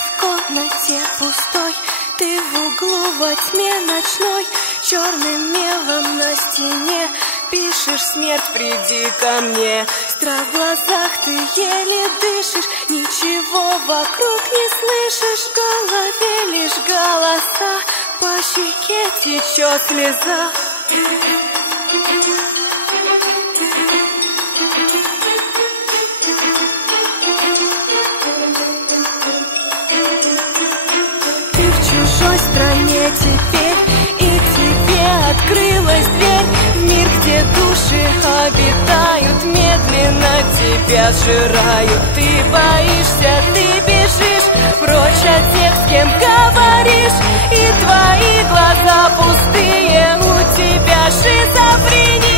в комнате пустой, ты в углу во тьме ночной, черным мелом на стене пишешь: смерть, приди ко мне. Страх в глазах, ты еле дышишь, ничего вокруг не слышишь. В голове лишь голоса, по щеке течет слеза. Ты в чужой стране теперь, и тебе открылась дверь в мир, где души обитают, медленно тебя сжирают. Ты боишься, ты бежишь прочь от тех, с кем говоришь, и твои глаза пустые, у тебя шизофрения.